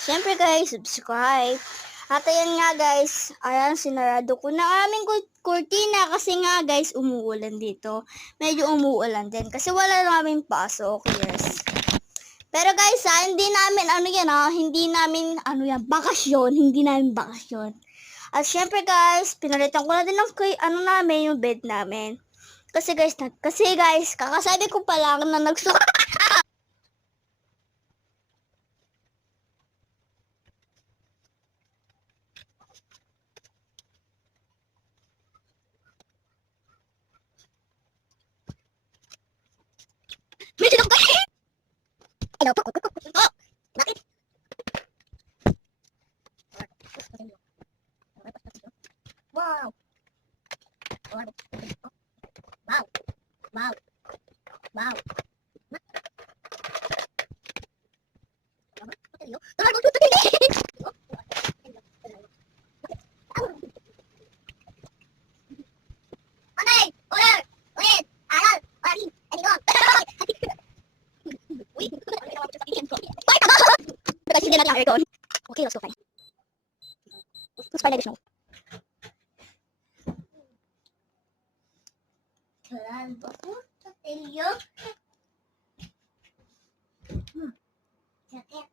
Siyempre guys, subscribe. At ayan nga guys, ayan sinarado ko na aming kurtina kasi nga guys, umuulan dito. Medyo umuulan din kasi wala na kaming pasok, yes. Pero guys, hindi namin hindi namin bakasyon, hindi namin bakasyon. At syempre guys, pinalitan ko na din ng namin yung bed namin. Kasi guys, kakasabi ko pa lang na medyo lang kayo. Hello po. Bakit? Wow. Wow. Wow. Wow. Kasi hindi na lang aircon. Okay, let's go fine. Let's find additional. Kalbo po, tatilyo. Sakit.